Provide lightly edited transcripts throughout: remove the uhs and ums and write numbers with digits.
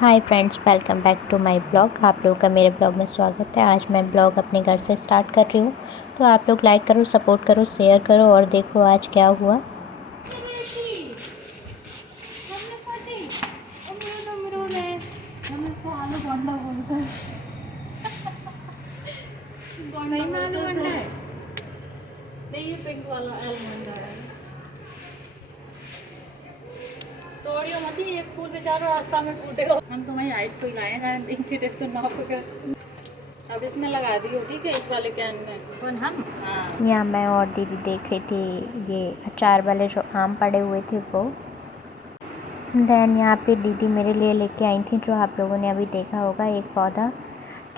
Hi friends, welcome back to my blog. आप लोगों का मेरे ब्लॉग में स्वागत है। आज मैं ब्लॉग अपने घर से स्टार्ट कर रही हूँ, तो आप लोग लाइक करो, सपोर्ट करो, शेयर करो और देखो आज क्या हुआ। तोड़ियो मत, एक फूल बेचारा रास्ता में टूटेगा। हम तुम्हारी हाइट को ही लाएंगे, इंच तो नाप कर अब इसमें लगा दी होगी कि इस वाले कैन में कौन हम। हाँ, यहाँ मैं और दीदी देख रही थी ये अचार वाले जो आम पड़े हुए थे वो। देन यहाँ पे दीदी मेरे लिए लेके आई थी, जो आप लोगों ने अभी देखा होगा, एक पौधा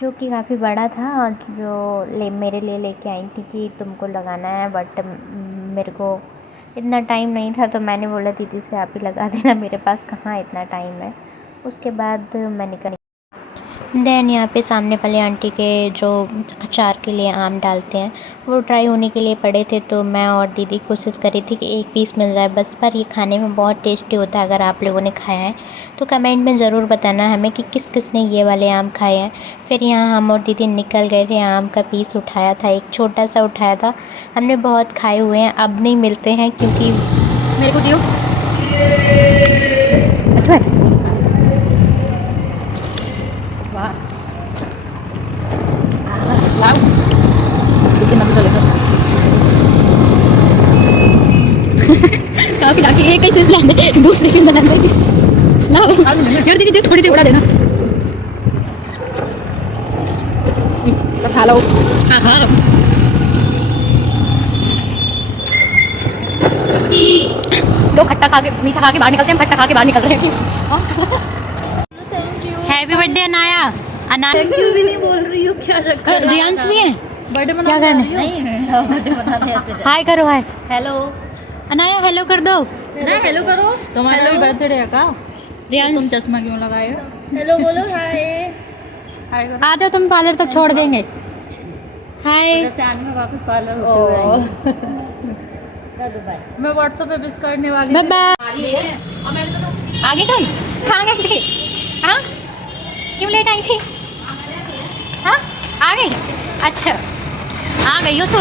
जो कि काफ़ी बड़ा था और जो मेरे लिए लेके आई थी कि तुमको लगाना है। बट मेरे को इतना टाइम नहीं था, तो मैंने बोला दीदी से आप ही लगा देना, मेरे पास कहाँ इतना टाइम है। उसके बाद मैं निकल। देन यहाँ पे सामने वाले आंटी के जो अचार के लिए आम डालते हैं वो ट्राई होने के लिए पड़े थे, तो मैं और दीदी कोशिश करी थी कि एक पीस मिल जाए बस। पर ये खाने में बहुत टेस्टी होता है। अगर आप लोगों ने खाया है तो कमेंट में ज़रूर बताना हमें कि किस किस ने ये वाले आम खाए हैं। फिर यहाँ हम और दीदी निकल गए थे। आम का पीस उठाया था, एक छोटा सा उठाया था। हमने बहुत खाए हुए हैं, अब नहीं मिलते हैं क्योंकि मेरे को दियो। अच्छा है। वाह, लाओ लेकिन अभी चलेगा। काफ़ी लाके एक ही सिर्फ लाने, दूसरी फिल्म बनाने की लाओ यार। दीदी थोड़ी देर उड़ा देना, तो खा लो। हाँ हाँ। दो खट्टा खा के मीठा खा के बाहर निकलते हैं, खट्टा खा के बाहर निकल रहे हैं। Happy birthday Anaya. Anaya thank you भी नहीं बोल रही हो, क्या चक्कर। रियांश भी है, बर्थडे क्या करना है? नहीं है, बर्थडे मनाने अच्छे से। हाय करो, हाय हेलो अनाया, हेलो कर दो। ना, हेलो करो। तुम्हारा भी बर्थडे है का? तुम रियांश चश्मा क्यों लगाए हो? हेलो बोलो, हाय हाय करो। आ जाओ, तुम पार्लर तक छोड़ देंगे। हाय जैसे आने में वापस पार्लर होते हुए आएंगे। मैं व्हाट्सएप पे विश करने वाली बाय थी। बाय। आगे तुम कहाँ गए थे? हाँ, क्यों लेट आई थी? हाँ, आ गई। अच्छा, आ गई हो तो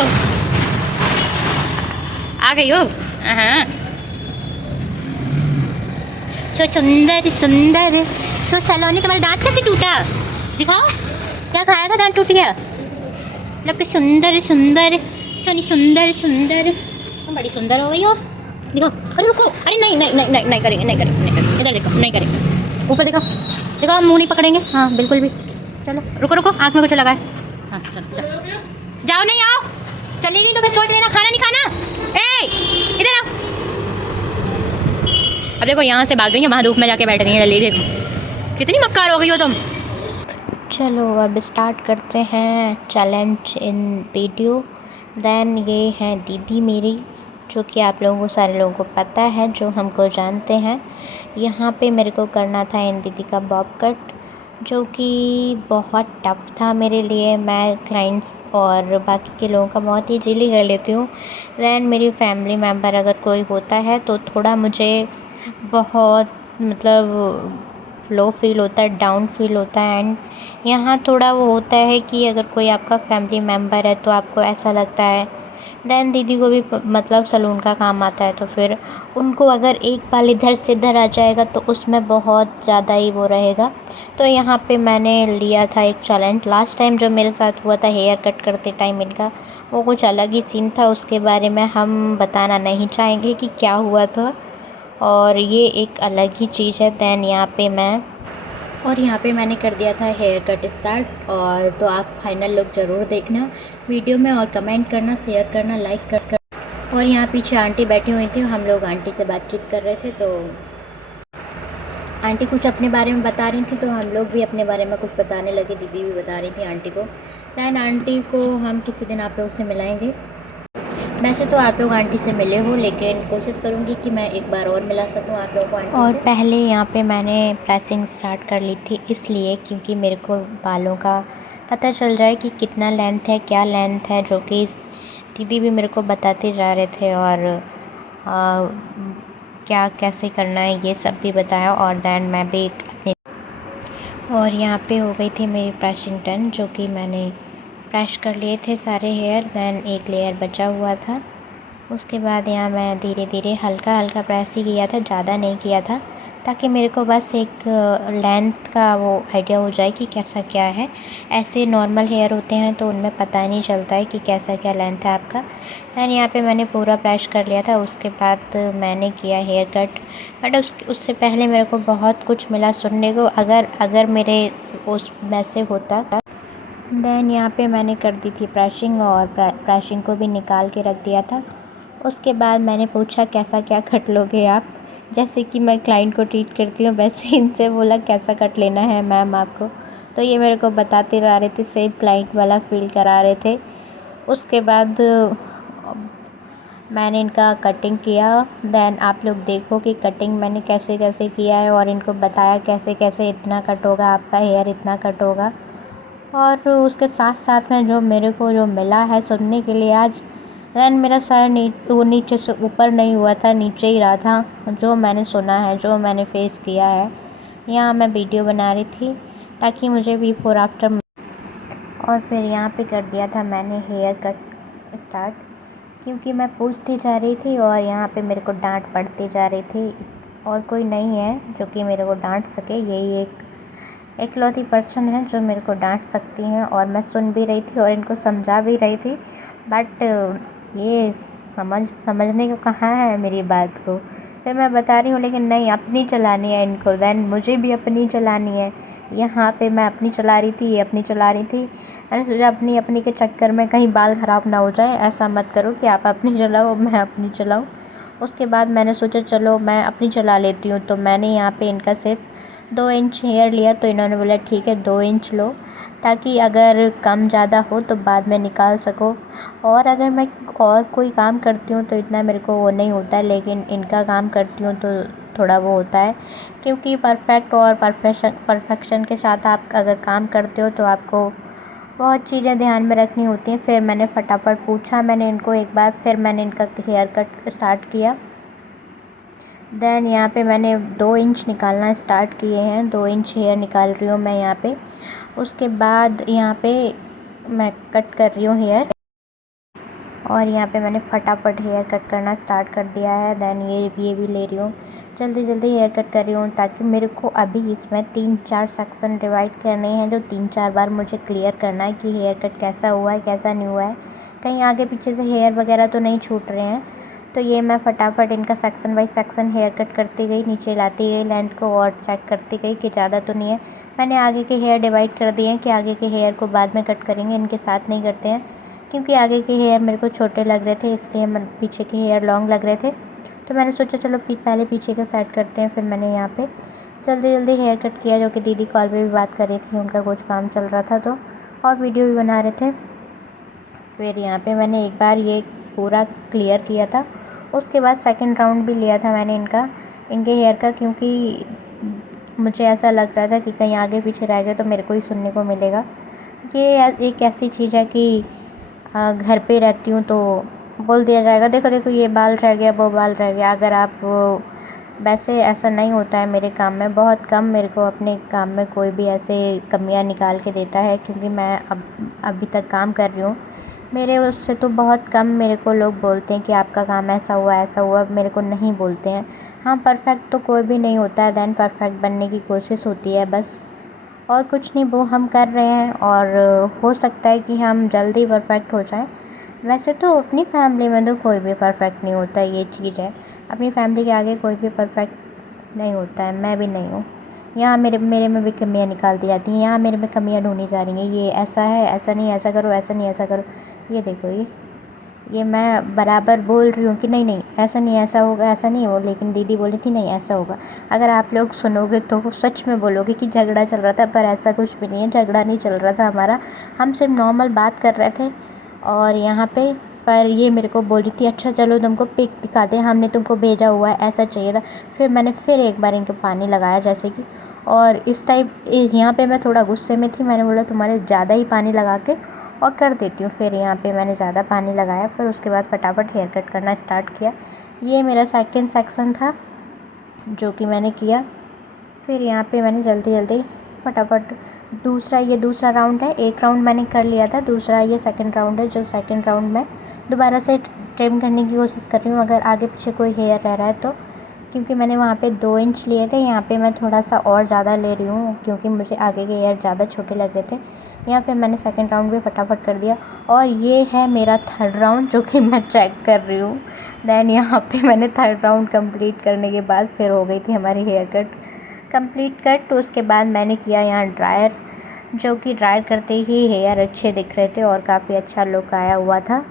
आ गई हो। हाँ, सो सुंदर सुंदर। सो सलोनी, तुम्हारा दांत कैसे टूटा? दिखाओ, क्या खाया था दांत टूट गया? लोग सुंदर सुंदर, सोनी सुंदर सुंदर, तुम बड़ी सुंदर हो गई हो। देखो, अरे रुको, अरे नहीं नहीं नहीं नहीं नहीं करेंगे, नहीं करेंगे, नहीं करेंगे। इधर देखो, नहीं करेंगे। ऊपर देखो, देखो हम मुंह नहीं पकड़ेंगे। हाँ बिल्कुल भी। चलो रुको रुको, आँख में कुछ लगा है। हाँ चलो चलो, जाओ नहीं आओ, चली नहीं तो फिर सोच लेना खाना नहीं खाना। ए इधर आओ। अब देखो यहाँ से भाग गई है, वहाँ धूप में जाके बैठ गई है। जल्दी देखो, कितनी मक्कार हो गई हो तुम। चलो अब स्टार्ट करते हैं चैलेंज इन वीडियो। देन ये है दीदी मेरी, जो कि आप लोगों को, सारे लोगों को पता है, जो हमको जानते हैं। यहाँ पे मेरे को करना था इन दीदी का बॉब कट, जो कि बहुत टफ़ था मेरे लिए। मैं क्लाइंट्स और बाकी के लोगों का बहुत ईजीली कर लेती हूँ। देन मेरी फैमिली मेम्बर अगर कोई होता है तो थोड़ा मुझे बहुत मतलब लो फील होता है, डाउन फील होता है। एंड यहाँ थोड़ा वो होता है कि अगर कोई आपका फैमिली मेम्बर है तो आपको ऐसा लगता है। देन दीदी को भी मतलब सलून का काम आता है, तो फिर उनको अगर एक बाल इधर से इधर आ जाएगा तो उसमें बहुत ज़्यादा ही वो रहेगा। तो यहाँ पे मैंने लिया था एक चैलेंज। लास्ट टाइम जो मेरे साथ हुआ था हेयर कट करते टाइम इनका, वो कुछ अलग ही सीन था। उसके बारे में हम बताना नहीं चाहेंगे कि क्या हुआ था, और ये एक अलग ही चीज़ है। दैन यहाँ पे मैंने कर दिया था हेयर कट स्टार्ट। और तो आप फाइनल लुक ज़रूर देखना वीडियो में, और कमेंट करना, शेयर करना, लाइक कर। और यहाँ पीछे आंटी बैठी हुई थी, हम लोग आंटी से बातचीत कर रहे थे, तो आंटी कुछ अपने बारे में बता रही थी, तो हम लोग भी अपने बारे में कुछ बताने लगे। दीदी भी बता रही थी आंटी को। दैन आंटी को हम किसी दिन आप लोग से मिलाएंगे। वैसे तो आप लोग आंटी से मिले हो, लेकिन कोशिश करूँगी कि मैं एक बार और मिला सकूँ आप लोगों को आंटी और से। पहले यहाँ पे मैंने प्रेसिंग स्टार्ट कर ली थी, इसलिए क्योंकि मेरे को बालों का पता चल जाए कि कितना लेंथ है, क्या लेंथ है, जो कि दीदी भी मेरे को बताते जा रहे थे। और क्या कैसे करना है ये सब भी बताया। और दैन मैं भी अपनी और यहाँ पे हो गई थी मेरी ब्रशिंग डन, जो कि मैंने ब्रश कर लिए थे सारे हेयर। दैन एक लेयर बचा हुआ था। उसके बाद यहाँ मैं धीरे धीरे हल्का हल्का प्रेस ही किया था, ज़्यादा नहीं किया था, ताकि मेरे को बस एक लेंथ का वो आइडिया हो जाए कि कैसा क्या है। ऐसे नॉर्मल हेयर होते हैं तो उनमें पता नहीं चलता है कि कैसा क्या लेंथ है आपका। दैन यहाँ पे मैंने पूरा ब्रश कर लिया था। उसके बाद मैंने किया हेयर कट। बट उससे पहले मेरे को बहुत कुछ मिला सुनने को, अगर मेरे उस में से होता। दैन यहाँ पे मैंने कर दी थी ब्रशिंग, और ब्रशिंग को भी निकाल के रख दिया था। उसके बाद मैंने पूछा कैसा क्या कट लोगे आप, जैसे कि मैं क्लाइंट को ट्रीट करती हूँ वैसे इनसे बोला कैसा कट लेना है मैम आपको। तो ये मेरे को बताते रह रहे थे, सेम क्लाइंट वाला फील करा रहे थे। उसके बाद मैंने इनका कटिंग किया। दैन आप लोग देखो कि कटिंग मैंने कैसे कैसे किया है, और इनको बताया कैसे कैसे इतना कट होगा आपका हेयर, इतना कट होगा। और उसके साथ साथ में जो मेरे को जो मिला है सुनने के लिए आज, दैन मेरा सर वो नीचे से ऊपर नहीं हुआ था, नीचे ही रहा था। जो मैंने सुना है, जो मैंने फेस किया है, यहाँ मैं वीडियो बना रही थी ताकि मुझे बिफोर आफ्टर। और फिर यहाँ पे कर दिया था मैंने हेयर कट स्टार्ट, क्योंकि मैं पूछती जा रही थी और यहाँ पे मेरे को डांट पड़ती जा रही थी, और कोई नहीं है जो कि मेरे को डांट सके। यही एक इकलौती पर्सन है जो मेरे को डांट सकती हैं, और मैं सुन भी रही थी और इनको समझा भी रही थी। बट ये समझने को कहाँ है मेरी बात को। फिर मैं बता रही हूँ लेकिन नहीं, अपनी चलानी है इनको। दैन मुझे भी अपनी चलानी है। यहाँ पे मैं अपनी चला रही थी, ये अपनी चला रही थी। मैंने सोचा अपनी अपनी के चक्कर में कहीं बाल ख़राब ना हो जाए, ऐसा मत करो कि आप अपनी चलाओ मैं अपनी चलाऊँ। उसके बाद मैंने सोचा चलो मैं अपनी चला लेती हूँ। तो मैंने यहाँ पे इनका सिर्फ 2 इंच हेयर लिया, तो इन्होंने बोला ठीक है 2 इंच लो, ताकि अगर कम ज़्यादा हो तो बाद में निकाल सको। और अगर मैं और कोई काम करती हूँ तो इतना मेरे को वो नहीं होता है, लेकिन इनका काम करती हूँ तो थोड़ा वो होता है, क्योंकि परफेक्ट और परफेक्शन के साथ आप अगर काम करते हो तो आपको बहुत चीज़ें ध्यान में रखनी होती हैं। फिर मैंने फटाफट पूछा मैंने इनको एक बार, फिर मैंने इनका हेयर कट स्टार्ट किया। दैन यहाँ पे मैंने 2 इंच निकालना स्टार्ट किए हैं, 2 इंच हेयर निकाल रही हूँ मैं यहाँ पे। उसके बाद यहाँ पे मैं कट कर रही हूँ हेयर, और यहाँ पे मैंने फटाफट हेयर कट करना स्टार्ट कर दिया है। दैन ये भी ले रही हूँ, जल्दी जल्दी हेयर कट कर रही हूँ, ताकि मेरे को अभी इसमें 3-4 सेक्शन डिवाइड करने हैं, जो 3-4 बार मुझे क्लियर करना है कि हेयर कट कैसा हुआ है कैसा नहीं हुआ है, कहीं आगे पीछे से हेयर वगैरह तो नहीं छूट रहे हैं। तो ये मैं फटाफट इनका section by section hair cut करती गई, नीचे लाती गई लेंथ को, और चेक करती गई कि ज़्यादा तो नहीं है। मैंने आगे के हेयर डिवाइड कर दिए हैं कि आगे के हेयर को बाद में कट करेंगे, इनके साथ नहीं करते हैं, क्योंकि आगे के हेयर मेरे को छोटे लग रहे थे, इसलिए पीछे के हेयर लॉन्ग लग रहे थे। तो मैंने सोचा चलो पहले पीछे का सेट करते हैं। फिर मैंने यहाँ पे जल्दी जल्दी हेयर कट किया, जो कि दीदी कॉल पे भी बात कर रही थी, उनका कुछ काम चल रहा था तो, और वीडियो भी बना रहे थे। फिर यहाँ पे मैंने एक बार ये पूरा क्लियर किया था। उसके बाद सेकंड राउंड भी लिया था मैंने इनके हेयर का, क्योंकि मुझे ऐसा लग रहा था कि कहीं आगे पीछे रह गए तो मेरे को ही सुनने को मिलेगा। ये एक ऐसी चीज़ है कि घर पे रहती हूँ तो बोल दिया जाएगा देखो देखो ये बाल रह गया वो बाल रह गया। अगर आप वैसे ऐसा नहीं होता है मेरे काम में, बहुत कम मेरे को अपने काम में कोई भी ऐसे कमियां निकाल के देता है, क्योंकि मैं अभी तक काम कर रही हूँ। मेरे उससे तो बहुत कम मेरे को लोग बोलते हैं कि आपका काम ऐसा हुआ, मेरे को नहीं बोलते हैं। हाँ, परफेक्ट तो कोई भी नहीं होता है, दैन परफेक्ट बनने की कोशिश होती है बस, और कुछ नहीं, वो हम कर रहे हैं, और हो सकता है कि हम जल्दी परफेक्ट हो जाएं। वैसे तो अपनी फैमिली में तो कोई भी परफेक्ट नहीं होता, ये चीज़ है, अपनी फैमिली के आगे कोई भी परफेक्ट नहीं होता है, मैं भी नहीं हूँ। यहाँ मेरे में भी कमियाँ निकाल दी जाती हैं, यहाँ मेरे में कमियाँ ढूंढी जा रही हैं, ये ऐसा है, ऐसा नहीं, ऐसा करो, ऐसा नहीं, ऐसा करो। ये देखो ये मैं बराबर बोल रही हूँ कि नहीं नहीं ऐसा नहीं, ऐसा होगा, ऐसा नहीं हो, लेकिन दीदी बोली थी नहीं ऐसा होगा। अगर आप लोग सुनोगे तो सच में बोलोगे कि झगड़ा चल रहा था, पर ऐसा कुछ भी नहीं है, झगड़ा नहीं चल रहा था हमारा, हम सिर्फ नॉर्मल बात कर रहे थे। और यहाँ पे पर ये मेरे को बोल रही थी अच्छा चलो तुमको पिक दिखा दें, हमने तुमको भेजा हुआ है, ऐसा चाहिए था। फिर मैंने फिर एक बार इनको पानी लगाया जैसे कि, और इस टाइप यहाँ पे मैं थोड़ा गुस्से में थी, मैंने बोला तुम्हारे ज़्यादा ही पानी लगा के और कर देती हूँ। फिर यहाँ पे मैंने ज़्यादा पानी लगाया, फिर उसके बाद फटाफट हेयर कट करना स्टार्ट किया। ये मेरा सेकंड सेक्शन था जो कि मैंने किया। फिर यहाँ पे मैंने जल्दी जल्दी फटाफट दूसरा राउंड है। एक राउंड मैंने कर लिया था, दूसरा ये सेकंड राउंड है। जो सेकंड राउंड में दोबारा से ट्रिम करने की कोशिश कर रही हूँ अगर आगे पीछे कोई हेयर रह रहा है तो, क्योंकि मैंने वहाँ पे 2 इंच लिए थे, यहाँ पे मैं थोड़ा सा और ज़्यादा ले रही हूँ क्योंकि मुझे आगे के हेयर ज़्यादा छोटे लग रहे थे। यहाँ पे मैंने सेकंड राउंड भी फटाफट कर दिया और ये है मेरा थर्ड राउंड जो कि मैं चेक कर रही हूँ। देन यहाँ पे मैंने थर्ड राउंड कंप्लीट करने के बाद फिर हो गई थी हमारी हेयर कट कंप्लीट कट। तो उसके बाद मैंने किया यहाँ ड्रायर, जो कि ड्रायर करते ही हेयर अच्छे दिख रहे थे और काफ़ी अच्छा लुक आया हुआ था।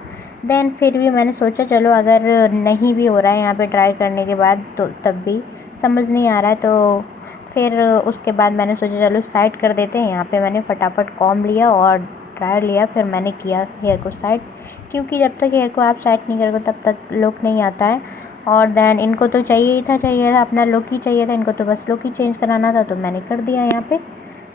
देन फिर भी मैंने सोचा चलो अगर नहीं भी हो रहा है यहाँ पे ड्राई करने के बाद तो तब भी समझ नहीं आ रहा है तो फिर उसके बाद मैंने सोचा चलो साइड कर देते हैं। यहाँ पे मैंने फटाफट कॉम्ब लिया और ड्रायर लिया, फिर मैंने किया हेयर को साइड, क्योंकि जब तक हेयर को आप साइड नहीं करोगे तब तक लुक नहीं आता है। और देन इनको तो चाहिए था अपना लुक ही चाहिए था, इनको तो बस लुक ही चेंज कराना था तो मैंने कर दिया यहाँ पे।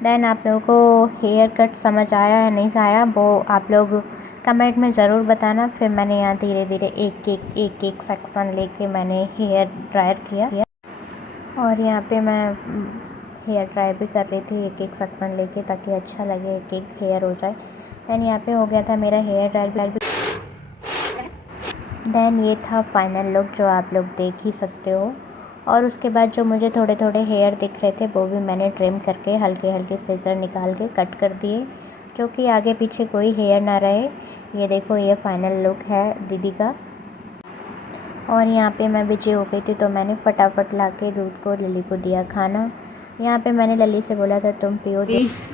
देन आप लोगों को हेयर कट समझ आया या नहीं आया वो आप लोग कमेंट में ज़रूर बताना। फिर मैंने यहाँ धीरे धीरे एक सेक्शन लेके मैंने हेयर ड्रायर किया और यहाँ पे मैं हेयर ड्राई भी कर रही थी एक सेक्शन लेके ताकि अच्छा लगे, एक हेयर हो जाए। देन यहाँ पे हो गया था मेरा हेयर ड्राई। देन ये था फाइनल लुक जो आप लोग देख ही सकते हो। और उसके बाद जो मुझे थोड़े थोड़े हेयर दिख रहे थे वो भी मैंने ट्रिम करके हल्के हल्के सीजर निकाल के कट कर दिए, जो कि आगे पीछे कोई हेयर ना रहे। ये देखो ये फाइनल लुक है दीदी का। और यहाँ पे मैं बिजी हो गई थी तो मैंने फटाफट लाके दूध को लिली को दिया खाना। यहाँ पे मैंने लली से बोला था तुम पियो,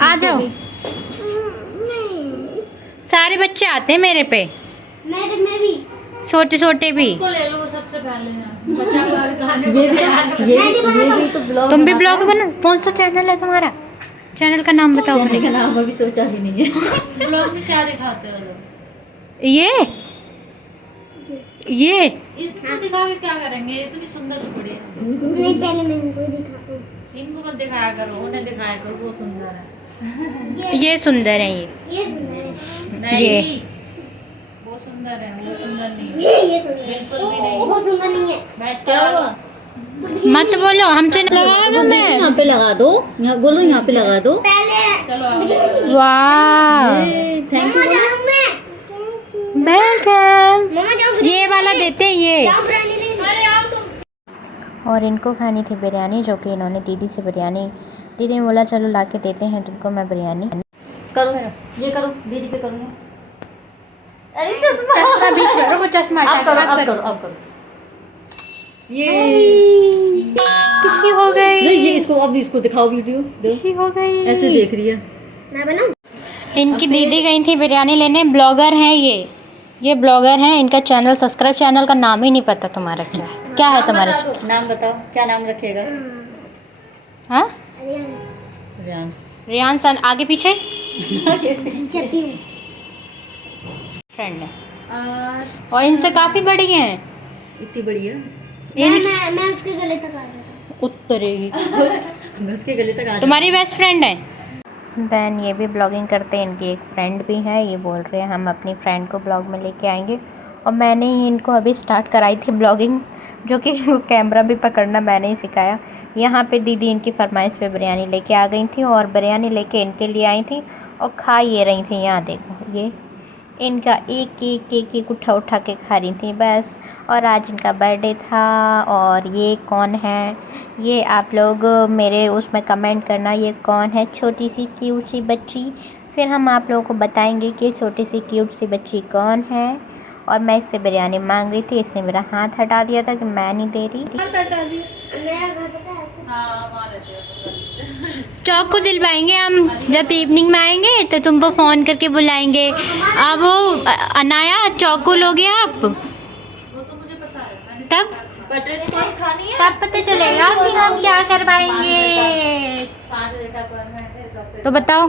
आ जाओ। सारे बच्चे आते हैं मेरे पे, मैं भी छोटे छोटे भी। को ले लो वो सबसे पहले यहाँ। ये भी तो ब्लॉग तुम भी ब्लॉग बना? कौन सा चैनल है तुम्हारा? चैनल का नाम बताओ चैनल अपने। का नाम अभी सोचा भी नहीं है। ब्लॉग में क्या दिखाते हो लोग? ये इसको दिखा के क्या करेंगे? ये इतनी सुंदर थोड़ी है। नहीं पहले मैं इनको दिखाता हूँ। इनको मत दिखाया करो, उन्हें दिखाया करो, वो सुंदर है। ये सुंदर है ये सुंदर है। नहीं वो सुंदर है, वो सुंदर नहीं है। ये सुंदर है। बिल्कुल भी नहीं। वो सुंदर नहीं है। मैच क्या करा हुआ? मत बोलो, हमसे लगा दो मैं। यहाँ पे लगा दो, यहाँ बोलो, यहाँ पे लगा दो। पहले चलो आओ। वाह थैंक यू। वेलकम। ये वाला देते हैं ये। अरे आओ तुम। और इनको खानी थी बिरयानी, जो कि इन्होंने दीदी से बिरयानी, दीदी ने बोला चलो लाके देते हैं तुमको मैं बिरयानी। करो ये करो, दीदी पे करो। अरे चश्मा बीच में रुको, चश्मा अब करो, हटा अब कर। करो, अब करो। ये किसी हो गई, नहीं, ये इसको दिखाओ वीडियो। किसी हो गई। ऐसे देख रही है। मैं बनाऊं? इनकी दीदी गई थी बिरयानी लेने। ब्लॉगर हैं ये ब्लॉगर हैं। इनका चैनल सब्सक्राइब, चैनल का नाम ही नहीं पता तुम्हारा क्या है तुम्हारा? नाम बताओ, क्या नाम रखेगा? हाँ रियांस। रियांस। आगे पीछे फ्रेंड है और इनसे काफी बड़ी हैं। इतनी बड़ी है। मैं उसके गले तक आ रहा उतरेगी। मैं उसके गले तक आ तुम्हारी बेस्ट फ्रेंड है। देन ये भी ब्लॉगिंग करते हैं, इनकी एक फ्रेंड भी है। ये बोल रहे हैं हम अपनी फ्रेंड को ब्लॉग में लेके आएंगे। और मैंने ही इनको अभी स्टार्ट कराई थी ब्लॉगिंग, जो कि कैमरा भी पकड़ना मैंने ही सिखाया। यहाँ पे दीदी इनकी फरमाइश पे बिरयानी लेके आ गई थी और बिरयानी लेके इनके लिए आई थी और खा ये रही थी। यहाँ देखो ये इनका एक उठा के खा रही थी बस। और आज इनका बर्थडे था। और ये कौन है, ये आप लोग मेरे उसमें कमेंट करना ये कौन है, छोटी सी क्यूट सी बच्ची। फिर हम आप लोगों को बताएंगे कि छोटी सी क्यूट सी बच्ची कौन है। और मैं इससे बिरयानी मांग रही थी, इसने मेरा हाथ हटा दिया था कि मैं नहीं दे रही। चौक को दिलवाएंगे हम, जब इवनिंग में आएंगे तो तुमको फ़ोन करके बुलाएंगे। अब वो अनाया चौक को लोगे आप, वो तो मुझे पता है, मैंने तब बटर स्कॉच खानी है। तब पता चलेगा कि हम क्या करवाएंगे। 5 बजे का अपॉइंटमेंट है। तो बताओ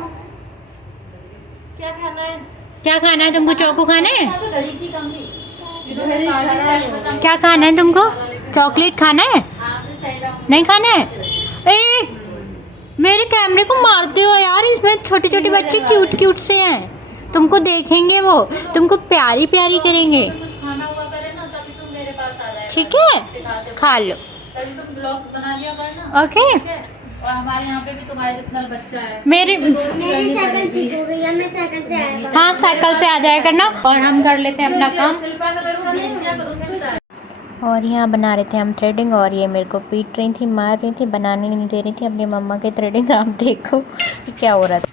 क्या खाना है? क्या खाना है तुमको? चौको खाना है? घड़ी थी कम थी। क्या खाना है तुमको? चॉकलेट खाना है? नहीं खाना है? ए मेरे कैमरे को मारते हो यार, इसमें छोटे छोटे बच्चे क्यूट से हैं। तुमको देखेंगे वो तुमको प्यारी प्यारी करेंगे। कुछ खाना हुआ करे ना तभी तुम मेरे पास आ जाए। ठीक है खा लो। तभी तुम ब्लॉग बना लिया करना। ओके ठीक है? और हमारे यहाँ पे भी तुम्हारे जितना बच्चा है। मेरी मेरी साइकिल ठीक हो गई है, मैं साइकिल से आया। हाँ, साइकिल से आ जाया करना और हम कर लेते हैं अपना काम। शिल्पा का लड़का भेज दिया करो उसको। और यहाँ बना रहे थे हम थ्रेडिंग, और ये मेरे को पीट रही थी, मार रही थी, बनाने नहीं दे रही थी अपनी मम्मा के थ्रेडिंग। आप देखो कि क्या हो रहा था।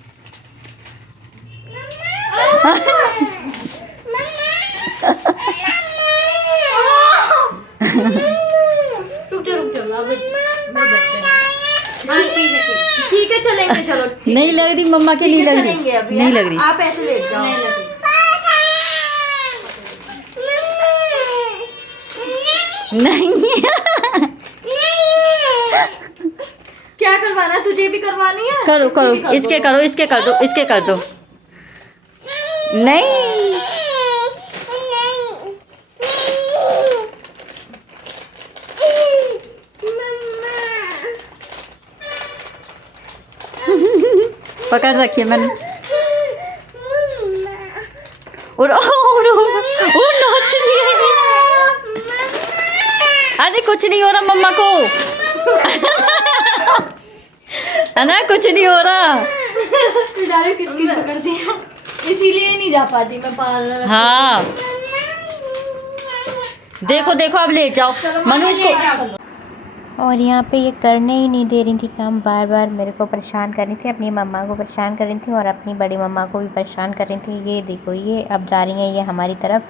रुक जाओ अब मेरे बच्चे हैं। हाँ ठीक है चलेंगे चलो। नहीं लग रही मम्मा के, नहीं लग चलेंगे रही, अभी, नहीं है ना? लग रही। आप ऐसे लेट जाओ। नहीं लगे। नहीं क्या करवाना है? तुझे भी करवानी है? करो इसकी भी करो, इसके करो, इसके कर दो, इसके कर दो। नहीं पकड़ रखिए मैंने। नाच रही है। अरे कुछ नहीं हो रहा मम्मा को। है ना, कुछ नहीं हो रहा। डायरेक्ट किसकी पकड़ दिया, इसीलिए नहीं जा पाती मैं पार्लर। हाँ देखो देखो, अब ले जाओ मनु इसको। और यहाँ पे ये करने ही नहीं दे रही थी काम, बार बार मेरे को परेशान कर रही थी, अपनी मम्मा को परेशान कर रही थी और अपनी बड़ी मम्मा को भी परेशान कर रही थी। ये देखो, ये अब जा रही हैं ये हमारी तरफ।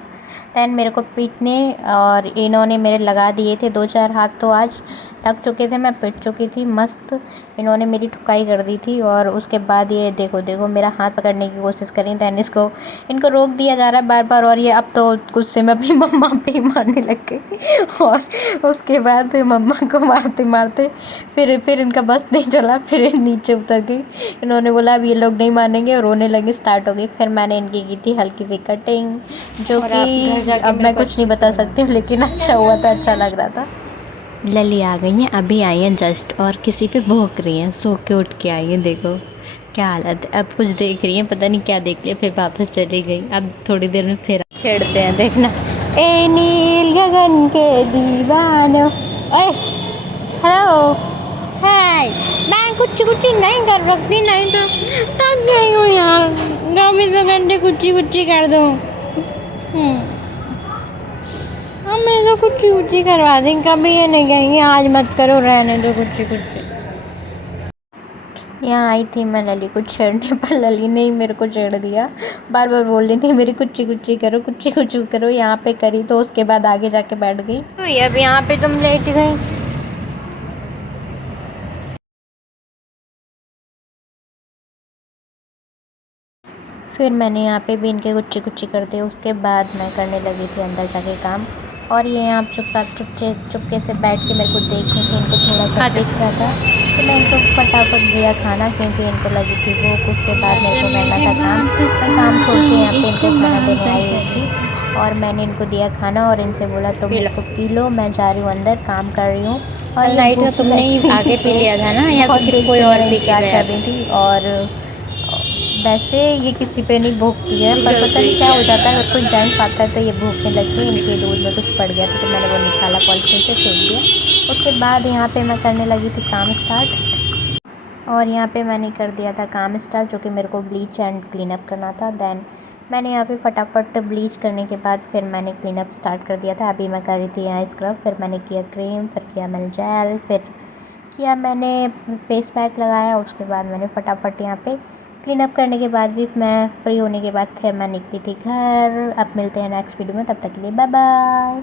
दैन मेरे को पीटने, और इन्होंने मेरे लगा दिए थे 2-4 हाथ, तो आज लग चुके थे, मैं पिट चुकी थी मस्त। इन्होंने मेरी ठुकाई कर दी थी और उसके बाद ये देखो देखो मेरा हाथ पकड़ने की कोशिश करी। दैन इनको रोक दिया जा रहा है बार बार, और ये अब तो गुस्से में अपनी मम्मा पे ही मारने लग गई। और उसके बाद मम्मा को मारते मारते फिर इनका बस नहीं चला, फिर नीचे उतर गई। इन्होंने बोला अब ये लोग नहीं मानेंगे और रोने लगे, स्टार्ट हो गई। फिर मैंने इनकी की थी हल्की सी कटिंग, जो कि अब मैं कुछ नहीं बता सकती हूँ, लेकिन अच्छा हुआ था, अच्छा लग रहा था। लली आ गई हैं, अभी आई हैं जस्ट, और किसी पे भौंक रही हैं, सो के उठ के आई हैं। देखो क्या हालत है, अब कुछ देख रही हैं, पता नहीं क्या देख लिया, फिर वापस चली गई। अब थोड़ी देर में फिर छेड़ते हैं, देखना। ए नील गगन के दीवानो, ए हेलो हाय। मैं कुछ नहीं कर सकती, नहीं तो थक गई हूँ यार, 24 घंटे कुछ कर दो। हमें तो कुछ करवा दें, कभी ये नहीं कहेंगे आज मत करो, रहने दो कुछ। यहाँ आई थी मैं लली को छेड़ने, पर लली ने ही मेरे को छेड़ दिया। बार बार बोल रही थी मेरी कुछ करो। यहाँ पे करी तो उसके बाद आगे जाके बैठ गई। तो ये अब यहाँ पे तुम लेट गई। फिर मैंने यहाँ पे भी इनके कुछ कर दिए। उसके बाद मैं करने लगी थी अंदर जाके काम, और ये यहाँ चुपके से बैठ के मेरे को देख रही थी, इनको थोड़ा सा दिख रहा था, तो मैं इनको फटाफट दिया खाना, क्योंकि इनको लगी थी भूख। उसके बाद मेरे को करना था काम, मैं काम छोड़ के यहाँ पे इनको खाना देने आई हुई थी, और मैंने इनको दिया खाना और इनसे बोला तुम इसको पी लो, मैं जा रही हूँ अंदर, काम कर रही हूँ। और नाइट में तुमने ही आगे पी लिया था ना, या कोई और इंतजार कर रही थी। और वैसे ये किसी पे नहीं भूखती है, पर पता नहीं क्या हो जाता है, अगर कोई जेंट्स आता है तो ये भूखने लगती है। इनके दूध में कुछ पड़ गया था, तो मैंने वो निकाला, पॉलिथीन से फेंक दिया। उसके बाद यहाँ पे मैं करने लगी थी काम स्टार्ट, और यहाँ पे मैंने कर दिया था काम स्टार्ट, जो कि मेरे को ब्लीच एंड क्लीन अप करना था। दैन मैंने यहाँ पे फटाफट ब्लीच करने के बाद फिर मैंने क्लीन अप स्टार्ट कर दिया था। अभी मैं कर रही थी यहाँ स्क्रब, फिर मैंने किया क्रीम, फिर किया मैंने जेल, फिर किया मैंने फेस पैक लगाया। उसके बाद मैंने फटाफट यहाँ पे क्लीन अप करने के बाद भी मैं फ्री होने के बाद फिर मैं निकली थी घर। अब मिलते हैं नेक्स्ट वीडियो में, तब तक के लिए बाय बाय।